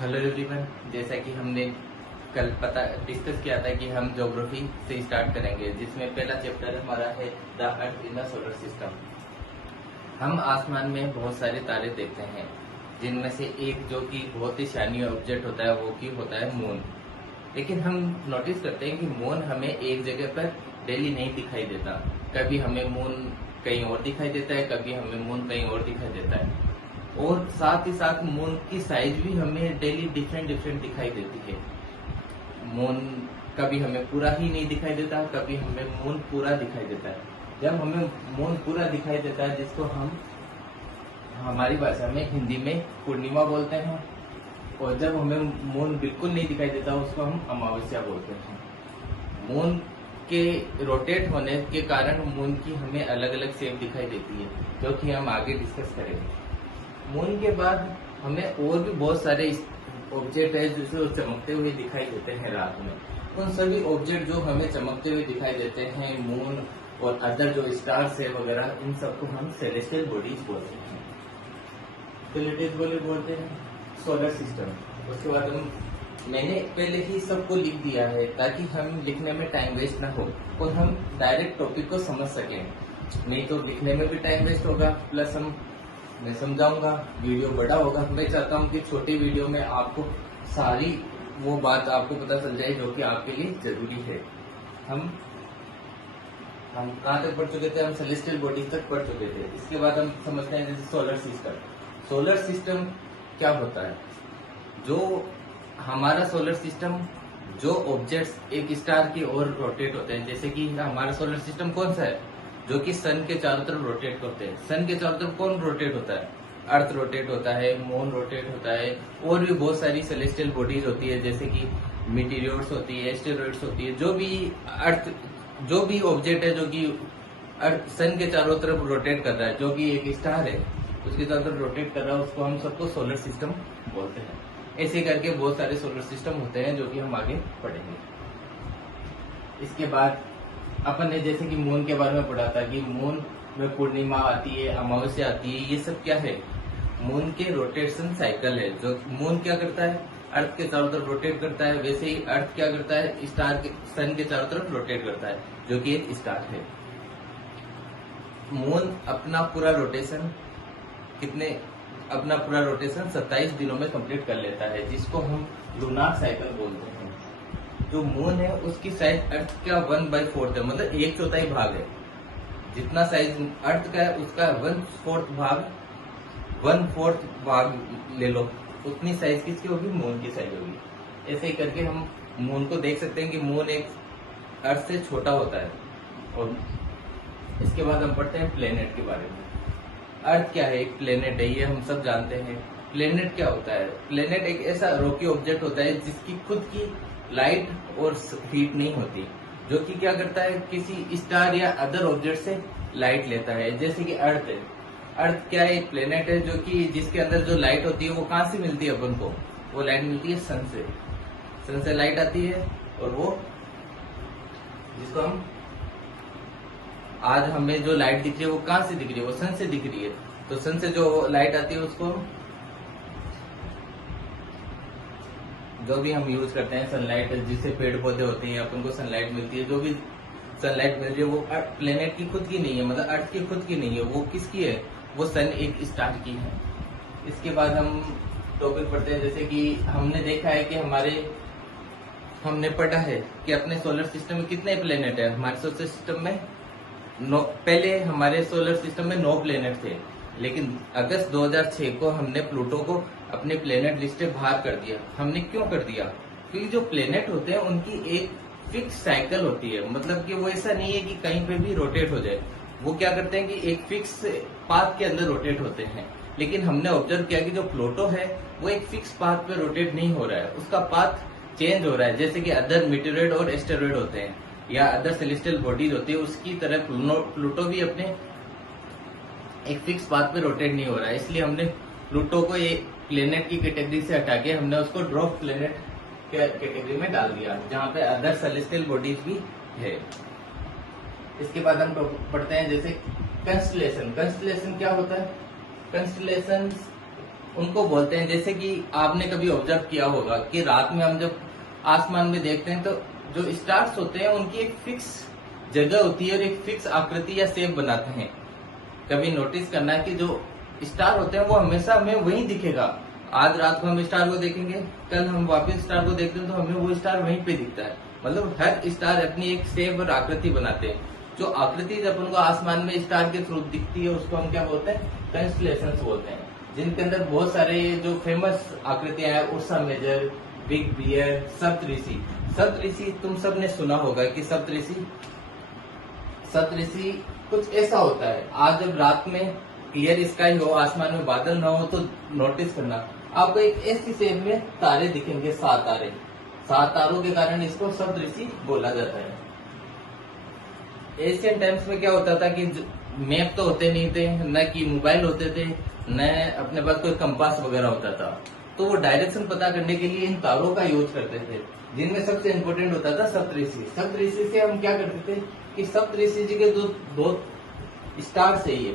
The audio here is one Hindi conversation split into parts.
हेलो एवरीवन, जैसा कि हमने कल डिस्कस किया था कि हम ज्योग्राफी से स्टार्ट करेंगे, जिसमें पहला चैप्टर हमारा है the earth in the solar system. हम आसमान में बहुत सारे तारे देखते हैं, जिनमें से एक जो कि बहुत ही शानी ऑब्जेक्ट होता है वो की होता है मून। लेकिन हम नोटिस करते हैं कि मून हमें एक जगह पर डेली नहीं दिखाई देता। कभी हमें मून कहीं और दिखाई देता है, कभी हमें मून कहीं और दिखाई देता है, और साथ ही साथ मून की साइज भी हमें डेली डिफरेंट डिफरेंट दिखाई देती है। मून कभी हमें पूरा ही नहीं दिखाई देता, कभी हमें मून पूरा दिखाई देता है। जब हमें मून पूरा दिखाई देता है, जिसको हम हमारी भाषा में हिंदी में पूर्णिमा बोलते हैं, और जब हमें मून बिल्कुल नहीं दिखाई देता उसको हम अमावस्या बोलते हैं। मून के रोटेट होने के कारण मून की हमें अलग अलग शेप दिखाई देती है, जो कि हम आगे डिस्कस करेंगे। मून के बाद हमें और भी बहुत सारे ऑब्जेक्ट है जो चमकते हुए दिखाई देते हैं रात में। उन सभी ऑब्जेक्ट जो हमें चमकते हुए दिखाई देते हैं, मून और अदर जो स्टार्स है वगैरह, इन सबको हम सेलेस्टियल बॉडीज बोलते हैं। सेलेस्टियल बॉडी बोलते हैं सोलर सिस्टम। उसके बाद मैंने पहले ही सबको लिख दिया है ताकि हम लिखने में टाइम वेस्ट ना हो और हम डायरेक्ट टॉपिक को समझ सकें। नहीं तो लिखने में भी टाइम वेस्ट होगा, प्लस मैं समझाऊंगा, वीडियो बड़ा होगा। मैं चाहता हूं कि छोटी वीडियो में आपको सारी वो बात आपको पता चल जाए जो कि आपके लिए जरूरी है। हम कहाँ तक पढ़ चुके थे? हम सेलेस्टियल बॉडीज तक पढ़ चुके थे। इसके बाद हम समझते हैं जैसे सोलर सिस्टम। सोलर सिस्टम क्या होता है? जो हमारा सोलर सिस्टम, जो ऑब्जेक्ट्स एक स्टार की ओर रोटेट होते हैं, जैसे कि हमारा सोलर सिस्टम कौन सा है? जो कि सन के चारों तरफ रोटेट करते हैं। सन के चारों तरफ कौन रोटेट होता है? अर्थ रोटेट होता है, मून रोटेट होता है, और भी बहुत सारी सेलेस्टियल बॉडीज होती है, जैसे कि मीटियोर्स होती है, एस्टेरॉइड्स होती है। जो भी ऑब्जेक्ट है जो कि सन के चारों तरफ रोटेट कर रहा है, जो कि एक स्टार है उसके चारों तरफ रोटेट कर रहा है, उसको हम सबको सोलर सिस्टम बोलते हैं। ऐसे करके बहुत सारे सोलर सिस्टम होते हैं जो कि हम आगे पढ़ेंगे। इसके बाद अपन ने जैसे कि मून के बारे में पढ़ा था कि मून में पूर्णिमा आती है, अमावस्या आती है। ये सब क्या है? मून के रोटेशन साइकिल है। जो मून क्या करता है? अर्थ के चारों तरफ रोटेट करता है। वैसे ही अर्थ क्या करता है? सन के चारों तरफ रोटेट करता है, जो कि एक स्टार है। मून अपना पूरा रोटेशन 27 दिनों में कंप्लीट कर लेता है, जिसको हम लूनार साइकिल बोलते हैं। जो मून है उसकी साइज अर्थ का 1/4 है, मतलब 1/4 भाग है। जितना साइज अर्थ का है उसका 1/4 भाग ले लो, उतनी साइज किसकी होगी? मून की साइज होगी। ऐसे ही करके हम मून को देख सकते हैं कि मून एक अर्थ से छोटा होता है। और इसके बाद हम पढ़ते हैं प्लेनेट के बारे में। अर्थ क्या है? एक प्लेनेट है, ये हम सब जानते हैं। प्लेनेट क्या होता है? प्लेनेट एक ऐसा रॉकी ऑब्जेक्ट होता है जिसकी खुद की लाइट और हीट नहीं होती, जो कि क्या करता है? किसी स्टार या अदर ऑब्जेक्ट से लाइट लेता है। जैसे कि अर्थ है। अर्थ क्या है? एक प्लेनेट है जो कि जिसके अंदर जो लाइट होती है वो कहाँ से मिलती है अपन को? वो लाइट मिलती है सन से। सन से लाइट आती है, और वो जिसको हम आज हमें जो लाइट दिख रही है वो कहाँ से दिख रही है? वो सन से दिख रही है। तो सन से जो लाइट आती है उसको जो भी हम यूज करते हैं, सनलाइट, जिससे पेड़ पौधे होते हैं, अपन को सनलाइट मिलती है। जो भी सनलाइट मिल रही है वो प्लेनेट की खुद की नहीं है, मतलब अर्थ की खुद की नहीं है। वो किसकी है? वो सन एक स्टार की है। इसके बाद हम टॉपिक पढ़ते हैं, जैसे कि हमने देखा है कि हमने पढ़ा है कि अपने सोलर सिस्टम में कितने प्लेनेट है। हमारे सोलर सिस्टम में पहले हमारे सोलर सिस्टम में 9 प्लेनेट थे, लेकिन अगस्त 2006 को हमने प्लूटो को अपने प्लेनेट लिस्ट से बाहर कर दिया। हमने क्यों कर दिया? क्योंकि जो प्लेनेट होते हैं उनकी एक फिक्स साइकिल होती है, मतलब कि वो ऐसा नहीं है कि कहीं पे भी रोटेट हो जाए। वो क्या करते हैं कि एक फिक्स पाथ के अंदर रोटेट होते हैं। लेकिन हमने ऑब्जर्व किया कि जो प्लूटो है वो एक फिक्स पाथ पे रोटेट नहीं हो रहा है, उसका पाथ चेंज हो रहा है। जैसे कि अदर मीटेरोइड और एस्टेरॉइड होते हैं या अदर सेलेस्टियल बॉडीज होती है, उसकी तरह प्लूटो भी अपने एक फिक्स पाथ पे रोटेट नहीं हो रहा है। इसलिए हमने प्लूटो को ये प्लेनेट की कैटेगरी से हटा के हमने उसको ड्रॉप प्लेनेट कैटेगरी में डाल दिया, जहाँ पे अदर सेलेस्टियल बॉडीज भी है। इसके बाद हम पढ़ते हैं जैसे कंस्टलेशन। कंस्टलेशन क्या होता है? कंस्टलेशन उनको बोलते हैं। जैसे कि आपने कभी ऑब्जर्व किया होगा कि रात में हम जब आसमान में देखते हैं तो जो स्टार्स होते हैं उनकी एक फिक्स जगह होती है और एक फिक्स आकृति या शेप बनाते हैं। कभी नोटिस करना है कि जो स्टार होते हैं वो हमेशा हमें वहीं दिखेगा। आज रात को हम स्टार को देखेंगे, कल हम वापस स्टार को देखते हैं तो हमें वो स्टार वहीं पे दिखता है। मतलब हर स्टार अपनी एक शेप और आकृति बनाते हैं। जो आकृति जब उनको आसमान में स्टार के थ्रू दिखती है उसको हम क्या बोलते हैं, कंस्टलेशंस बोलते हैं, जिनके अंदर बहुत सारे जो फेमस आकृतियां हैं, उर्सा मेजर, बिग बियर, सप्तऋषि। सप्तऋषि तुम सबने सुना होगा कि सप्तऋषि कुछ ऐसा होता है। आज जब रात में क्लियर स्काई हो, आसमान में बादल ना हो, तो नोटिस करना आपको एक ऐसी शेप में तारे दिखेंगे, 7 तारे। 7 तारों के कारण इसको सप्तऋषि बोला जाता है। एशियन टाइम्स में क्या होता था कि मैप तो होते नहीं थे, न कि मोबाइल होते थे, न अपने पास कोई कंपास वगैरह होता था, तो वो डायरेक्शन पता करने के लिए इन तारों का यूज करते थे, जिनमें सबसे इम्पोर्टेंट होता था सप्तऋषि। सप्तऋषि से हम क्या करते थे कि सप्तऋषि जी के दो स्टार से ही है,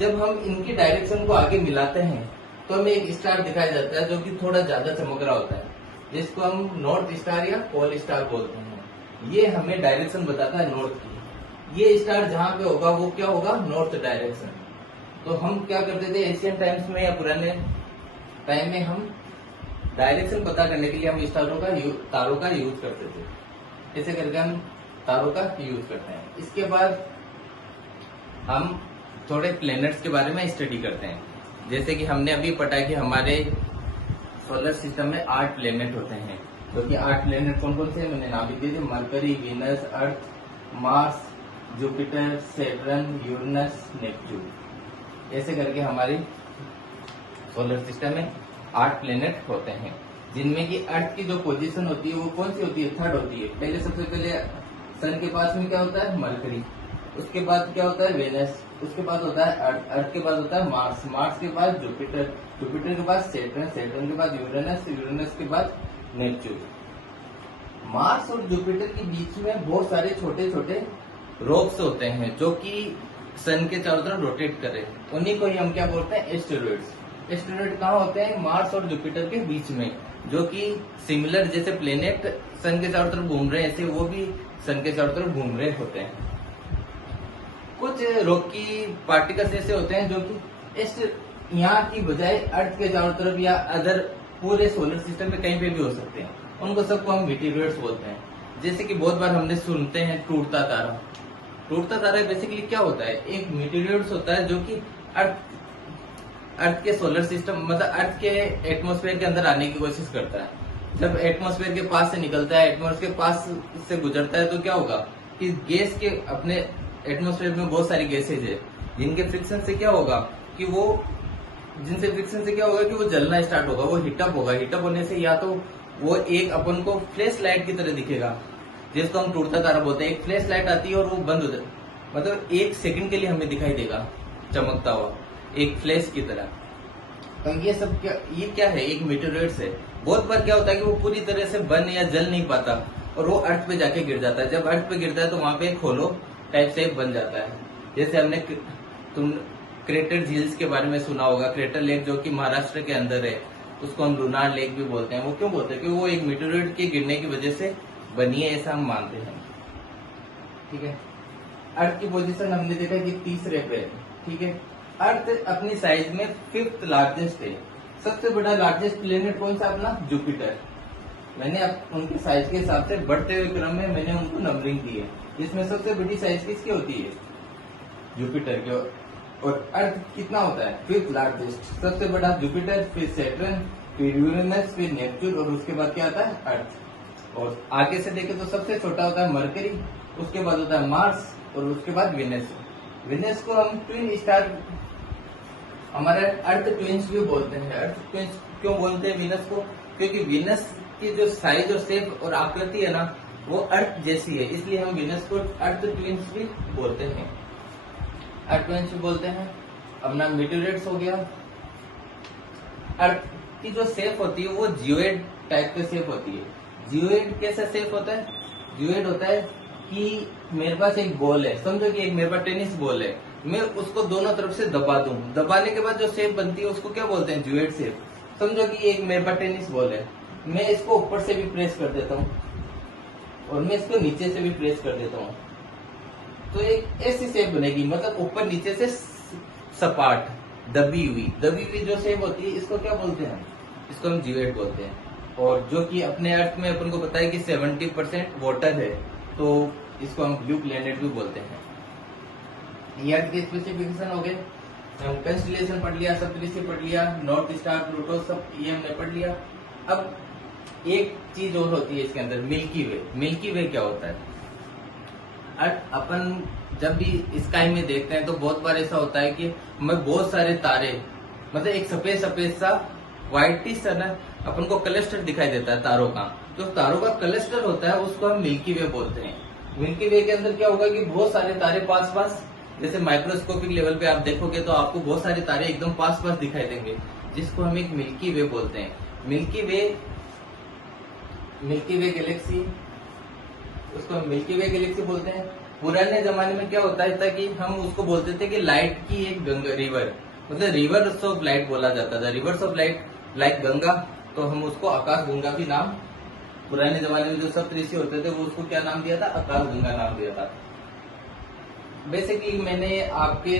जब हम इनकी डायरेक्शन को आगे मिलाते हैं तो हमें एक स्टार दिखाया जाता है जो कि थोड़ा ज्यादा चमक रहा होता है, जिसको हम नॉर्थ स्टार या पोल स्टार बोलते हैं। ये हमें डायरेक्शन बताता है नॉर्थ की। ये स्टार जहां पे होगा वो क्या होगा, नॉर्थ डायरेक्शन। तो हम क्या करते थे एशियन टाइम्स में या पुराने टाइम में, हम डायरेक्शन पता करने के लिए हम तारों का यूज करते थे। ऐसे करके हम तारों का यूज करते हैं। इसके बाद हम थोड़े प्लैनेट्स के बारे में स्टडी करते हैं। जैसे कि हमने अभी पढ़ा कि हमारे सोलर सिस्टम में 8 प्लैनेट होते हैं। तो कि 8 प्लैनेट कौन कौन से मैंने नाम लिख दिए थे, Mercury, Venus, Earth, Mars, Jupiter, Saturn, Uranus, Neptune. ऐसे करके हमारी सोलर सिस्टम में 8 प्लैनेट होते हैं, जिनमें की अर्थ की जो पोजीशन होती है वो कौन सी होती है, 3rd होती है। पहले सबसे पहले सन के पास में क्या होता है, मरकरी, उसके बाद क्या होता है वेनस, उसके बाद होता है अर्थ, अर्थ के बाद होता है मार्स, मार्स के बाद जुपिटर, जुपिटर के बाद सैटर्न, सैटर्न के बाद यूरेनस, यूरेनस के बाद नेपच्यून। मार्स और जुपिटर के बीच में बहुत सारे छोटे छोटे रॉक्स होते हैं जो कि सन के चारों तरफ रोटेट कर रहे हैं, उन्हीं को ही हम क्या बोलते हैं, एस्टेरॉइड्स। एस्टेरॉइड कहाँ होते हैं, मार्स और जुपिटर के बीच में, जो कि सिमिलर जैसे प्लेनेट सन के चारों तरफ घूम रहे हैं ऐसे वो भी सन के चारों तरफ घूम रहे होते हैं। कुछ रॉकी पार्टिकल्स ऐसे होते हैं जो कि यहाँ की बजाय अर्थ के चारों तरफ या अदर पूरे सोलर सिस्टम में कहीं पे भी हो सकते हैं, उनको सबको हम मीटियोरॉइड्स बोलते हैं। जैसे कि बहुत बार हमने सुनते हैं टूटता तारा। टूटता तारा बेसिकली क्या होता है, एक मीटियोरॉइड्स होता है जो कि अर्थ के सोलर सिस्टम मतलब अर्थ के एटमॉस्फेयर के अंदर आने की कोशिश करता है। जब एटमॉस्फेयर के पास से निकलता है, एटमॉस्फेयर के पास से गुजरता है, तो क्या होगा कि गैस के अपने एटमॉस्फेयर में बहुत सारी गैसेज है, जिनके फ्रिक्शन से क्या होगा कि वो जलना स्टार्ट होगा, वो हीटअप होगा। हीटअप होने से या तो वो एक अपन को फ्लैश लाइट की तरह दिखेगा, जिसको हम टूटता तारा बोलते हैं। एक फ्लैश लाइट आती है और वो बंद हो जाती है, मतलब 1 सेकंड के लिए हमें दिखाई देगा चमकता हुआ एक फ्लैश की तरह। तो ये क्या है, एक मीटियोरॉइड्स है। बहुत बार क्या होता है कि वो पूरी तरह से बन या जल नहीं पाता और वो अर्थ पे जाके गिर जाता है। जब अर्थ पे गिरता है तो वहां पे एक होलो टाइप शेप बन जाता है। जैसे हमने तुम क्रेटर झील्स के बारे में सुना होगा। क्रेटर लेक जो कि महाराष्ट्र के अंदर है, उसको हम लूनार लेक भी बोलते हैं। वो क्यों बोलते हैं, क्योंकि वो एक मीटियोरॉइड के गिरने की वजह से बनी है, ऐसा हम मानते हैं। ठीक है, अर्थ की पोजीशन हमने देखा कि 3रे पे है। ठीक है, अर्थ अपनी साइज में 5th लार्जेस्ट है। सबसे बड़ा लार्जेस्ट प्लेनेट कौन सा, अपना जुपिटर। मैंने उनके साइज के हिसाब से बढ़ते हुए क्रम में मैंने उनको नंबरिंग दी है। इसमें सबसे बड़ी साइज किसकी होती है, जुपिटर की। और अर्थ कितना होता है, 5th लार्जेस्ट। सबसे बड़ा जुपिटर, फिर सैटर्न, फिर यूरेनस, फिर नेपच्यून और उसके बाद क्या आता है, अर्थ। और आगे से देखें तो सबसे छोटा होता है मरकरी, उसके बाद होता है मार्स और उसके बाद वीनस। वीनस को हम ट्विन स्टार, हमारे अर्थ ट्विंस भी बोलते हैं। अर्थ ट्विंस क्यों बोलते हैं वीनस को, क्योंकि वीनस की जो साइज और शेप और आकृति है ना, वो अर्थ जैसी है, इसलिए हम वीनस को अर्थ ट्विंस भी बोलते हैं। अर्थ ट्विंस भी बोलते हैं। अपना मीटियोरॉइड्स हो गया। अर्थ की जो शेप होती है वो जियोइड टाइप का शेप होती है। जियोइड कैसा शेप होता है, जियोइड होता है कि मेरे पास एक बॉल है, समझो कि एक मेरे पास टेनिस बॉल है मैं उसको दोनों तरफ से दबा दूं, दबाने के बाद जो शेप बनती है उसको क्या बोलते हैं, ज्यूएट शेप। समझो कि एक मेरे पास टेनिस बॉल है, मैं इसको ऊपर से भी प्रेस कर देता हूँ और मैं इसको नीचे से भी प्रेस कर देता हूँ, तो एक ऐसी शेप बनेगी, मतलब ऊपर नीचे से सपाट दबी हुई जो शेप होती है, इसको क्या बोलते हैं, इसको हम ज्यूएट बोलते हैं। और जो कि अपने अर्थ में अपन को पता है कि 70% वाटर है, तो इसको हम ब्लू प्लेनेट भी बोलते हैं। ये अर्थ के स्पेसिफिकेशन हो गए। कंस्टेलेशन पढ़ लिया, सप्तऋषि पढ़ लिया, नॉर्थ स्टार, प्लूटो, सब ये हमने पढ़ लिया। अब एक चीज और होती है इसके अंदर, मिल्की वे। मिल्की वे क्या होता है? अपन जब भी स्काई में देखते हैं तो बहुत बार ऐसा होता है कि हमें बहुत सारे तारे, मतलब एक सफेद सफेद सा व्हाइटिश सा ना अपन को क्लस्टर दिखाई देता है तारों का। तो तारों का क्लस्टर होता है, उसको हम मिल्की वे बोलते हैं। मिल्की वे के अंदर क्या होगा कि बहुत सारे तारे पास पास, जैसे माइक्रोस्कोपिक लेवल पे आप देखोगे तो आपको बहुत सारे तारे एकदम पास पास दिखाई देंगे, जिसको हम एक मिल्की वे बोलते हैं। मिल्की वे गैलेक्सी, उसको हम मिल्की वे गैलेक्सी बोलते हैं। पुराने जमाने में क्या होता था कि हम उसको बोलते थे कि लाइट की एक गंगा, रिवर, मतलब रिवर्स ऑफ लाइट बोला जाता था, reverse of light like Ganga. तो हम उसको आकाश गंगा भी नाम, पुराने जमाने में जो सप्तऋषि होते थे वो उसको क्या नाम दिया था, आकाश गंगा नाम दिया था। बेसिकली मैंने आपके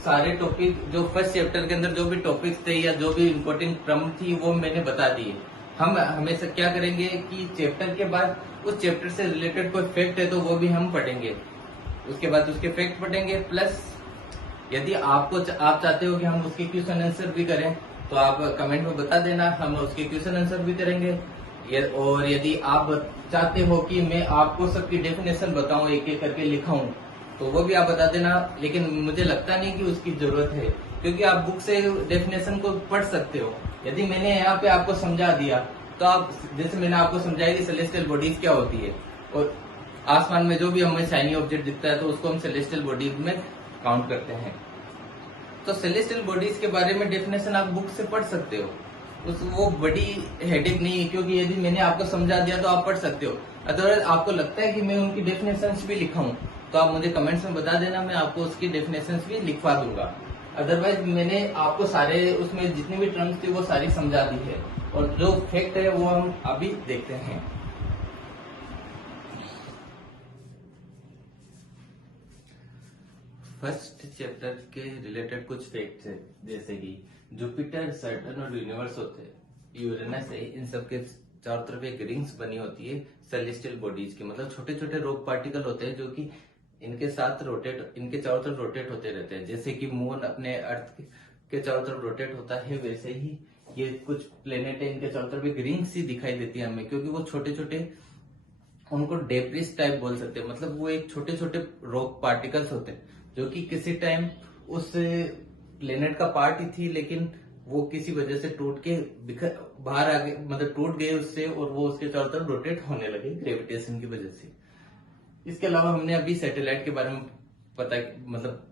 सारे टॉपिक जो फर्स्ट चैप्टर के अंदर जो भी टॉपिक्स थे या जो भी इम्पोर्टेंट क्रम थी वो मैंने बता दिए। हम हमेशा क्या करेंगे कि चैप्टर के बाद उस चैप्टर से रिलेटेड कोई फैक्ट है तो वो भी हम पढ़ेंगे, उसके बाद उसके फैक्ट पढ़ेंगे। प्लस यदि आप चाहते हो कि हम उसके क्वेश्चन आंसर भी करें तो आप कमेंट में बता देना, हम उसके क्वेश्चन आंसर भी करेंगे। और यदि आप चाहते हो कि मैं आपको सबकी डेफिनेशन बताऊं, एक एक करके लिखाऊं, तो वो भी आप बता देना। लेकिन मुझे लगता नहीं कि उसकी जरूरत है, क्योंकि आप बुक से डेफिनेशन को पढ़ सकते हो। यदि मैंने यहाँ पे आपको समझा दिया तो आप, जैसे मैंने आपको समझाया कि सेलेस्टियल बॉडीज क्या होती है और आसमान में जो भी हमें शाइनी ऑब्जेक्ट दिखता है तो उसको हम सेलेस्टियल बॉडीज में काउंट करते हैं। तो सेलेस्टियल बॉडीज के बारे में डेफिनेशन आप बुक से पढ़ सकते हो, वो बड़ी हेडेक नहीं है, क्योंकि यदि मैंने आपको समझा दिया तो आप पढ़ सकते हो। अदरवाइज आपको लगता है कि मैं उनकी डेफिनेशंस भी लिखाऊं तो आप मुझे कमेंट्स में बता देना, मैं आपको उसकी डेफिनेशंस भी लिखवा दूंगा। अदरवाइज मैंने आपको सारे उसमें जितनी भी टर्म्स थी वो सारी समझा दी है, और जो फैक्ट है वो हम अभी देखते हैं। फर्स्ट चैप्टर के रिलेटेड कुछ फैक्ट्स है, जैसे कि जुपिटर, सैटर्न और यूनिवर्स होते हैं, यूरेनस है, इन सब के चारों तरफ एक रिंग्स बनी होती है सेलेस्टियल बॉडीज की, मतलब छोटे छोटे रॉक पार्टिकल होते हैं जो कि इनके चारों तरफ रोटेट होते रहते हैं। जैसे कि मून अपने अर्थ के चारों तरफ रोटेट होता है, वैसे ही ये कुछ प्लेनेट है, इनके चारों तरफ एक रिंग सी दिखाई देती है हमें, क्योंकि वो छोटे छोटे, उनको डेब्रिस टाइप बोल सकते हैं, मतलब वो एक छोटे छोटे रॉक पार्टिकल्स होते हैं जो कि किसी टाइम उस प्लेनेट का पार्ट ही थी, लेकिन वो किसी वजह से टूट के बाहर आ गए, मतलब टूट गए उससे, और वो उसके चारों तरफ रोटेट होने लगे ग्रेविटेशन की वजह से। इसके अलावा हमने अभी सैटेलाइट के बारे में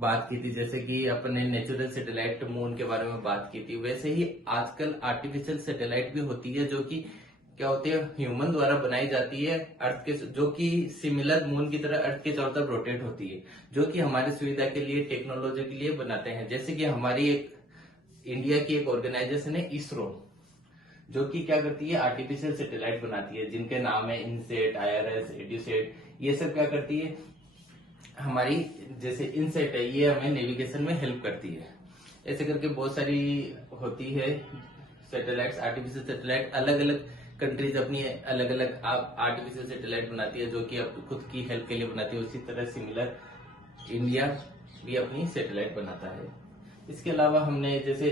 बात की थी, जैसे कि अपने नेचुरल सैटेलाइट मून के बारे में बात की थी, वैसे ही आजकल आर्टिफिशियल सैटेलाइट भी होती है, जो कि क्या होती है, ह्यूमन द्वारा बनाई जाती है अर्थ के, जो कि सिमिलर मून की तरह अर्थ के चारों तरफ रोटेट होती है, जो कि हमारी सुविधा के लिए, टेक्नोलॉजी के लिए बनाते हैं। जैसे कि हमारी एक इंडिया की एक ऑर्गेनाइजेशन है इसरो, जो कि क्या करती है, आर्टिफिशियल सैटेलाइट बनाती है, जिनके नाम है इनसेट, IRS, एड्यूसेट। ये सब क्या करती है, हमारी जैसे इनसेट है, ये हमें नेविगेशन में हेल्प करती है। ऐसे करके बहुत सारी होती है सैटेलाइट्स, आर्टिफिशियल सैटेलाइट। अलग अलग कंट्रीज अपनी अलग अलग आर्टिफिशियल सैटेलाइट बनाती है, जो कि खुद की हेल्प के लिए बनाती है। उसी तरह सिमिलर इंडिया भी अपनी सैटेलाइट बनाता है। इसके अलावा हमने जैसे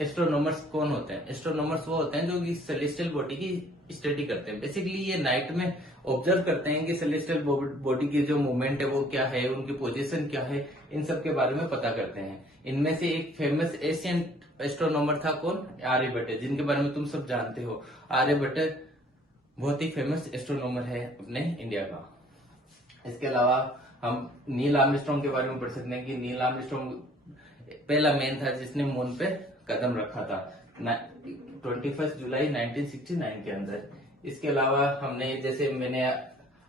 एस्ट्रोनॉमर्स कौन होते हैं? एस्ट्रोनॉमर्स वो होते हैं जो कि सेलेस्टियल बॉडी की स्टडी करते हैं। बेसिकली ये नाइट में ऑब्जर्व करते हैं कि सेलेस्टियल बॉडी की जो मूवमेंट है वो क्या है, उनकी पोजीशन क्या है, इन सब के बारे में पता करते हैं। इनमें से एक फेमस एशियन एस्ट्रोनॉमर था कौन? आर्यभट्ट, जिनके बारे में तुम सब जानते हो। आर्यभट्ट बहुत ही फेमस एस्ट्रोनॉमर है अपने इंडिया का। इसके अलावा हम नील आर्मस्ट्रांग के बारे में पढ़ सकते हैं कि नील आर्मस्ट्रांग पहला मैन था जिसने मून पे कदम रखा था 21 जुलाई 1969 के अंदर। इसके अलावा हमने, जैसे मैंने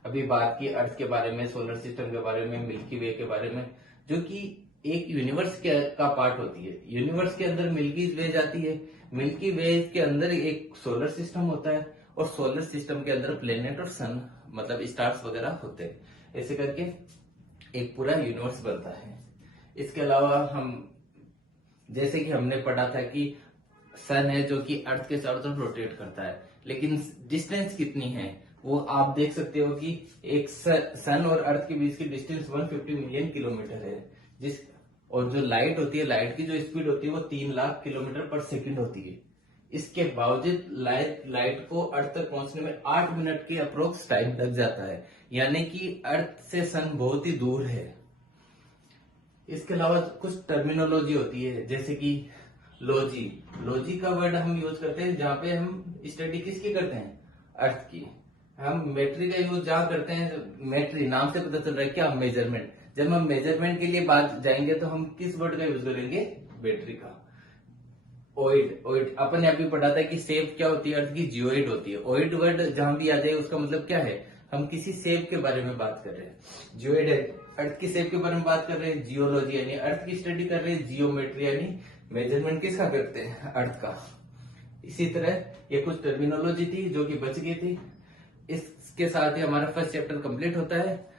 अभी बात की अर्थ के बारे में, सोलर सिस्टम के बारे में, मिल्की वे के बारे में, जो कि एक यूनिवर्स का पार्ट होती है। यूनिवर्स के अंदर मिल्की वेज आती है, मिल्की वेज के अंदर एक सोलर सिस्टम होता है, और सोलर सिस्टम के अंदर प्लेनेट और सन मतलब स्टार्स वगैरह होते हैं। ऐसे करके एक पूरा यूनिवर्स बनता है। इसके अलावा हम जैसे कि हमने पढ़ा था कि सन है जो कि अर्थ के चारों तरफ रोटेट करता है, लेकिन डिस्टेंस कितनी है वो आप देख सकते हो कि एक सन और अर्थ के बीच की डिस्टेंस 150 मिलियन किलोमीटर है। जिस और जो लाइट होती है, लाइट की जो स्पीड होती है वो 3 लाख किलोमीटर पर सेकंड होती है। इसके बावजूद लाइट को अर्थ तक पहुंचने में 8 मिनट के अप्रोक्स टाइम लग जाता है, यानी कि अर्थ से सन बहुत ही दूर है। इसके अलावा कुछ टर्मिनोलॉजी होती है, जैसे कि लॉजी का वर्ड हम यूज करते हैं जहां पे हम स्टडी किसकी करते हैं, अर्थ की। हम मेट्री का यूज जहां करते हैं, मेट्री नाम से पता चल रहा है क्या, मेजरमेंट। जब हम मेजरमेंट के लिए बात जाएंगे तो हम किस वर्ड का यूज करेंगे, बैटरी का। ओइड अपन ने अभी पढ़ा था कि शेप क्या होती है अर्थ की, जियोइड होती है। ओइड वर्ड जहां भी आ जाए उसका मतलब क्या है, हम किसी शेप के बारे में बात कर रहे हैं। जियोइड है अर्थ की शेप के बारे में बात कर रहे हैं। जियोलॉजी यानी अर्थ की स्टडी कर रहे हैं। जियोमेट्री यानी मेजरमेंट किसका करते हैं, अर्थ का। इसी तरह ये कुछ टर्मिनोलॉजी थी जो कि बच गई थी। इसके साथ ही हमारा फर्स्ट चैप्टर कंप्लीट होता है।